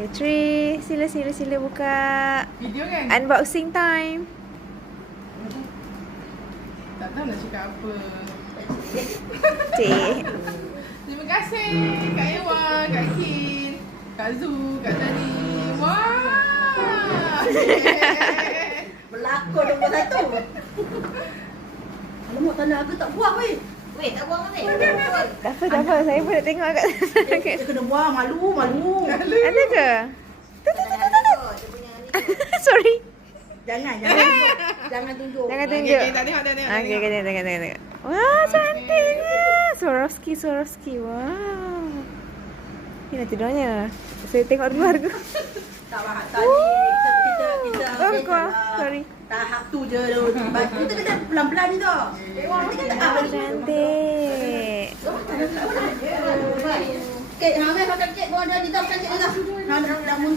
Okay, Tri, sila buka Video kan? unboxing time. Tak tahu nak cakap apa. Cik. Terima kasih Kak Ewa, Kak Kin, Kak Zu, Kak Tani. Wah. Berlakon nombor 1. Alamak, tak nak aku tak buang weh. Weh, tak buang kan? Tak apa. Saya pun nak tengok kat Dia kena buang, malu. Ada ke? Dia punya ni. Sorry. Jangan tunjuk. Jangan Okay, tunjuk. tak tengok, tak tengok. Okay, tengok. Wah, cantiknya. Swarovski. Wow. Ni nak tidurnya. Saya tengok dulu harga. Tak bahas tadi. Kita Sorry. tahap tu je. Kita kena pelan-pelan ni tau. Cantik. Kek, Hamil makan kek. Bawa dia, kita makan kek ni lah.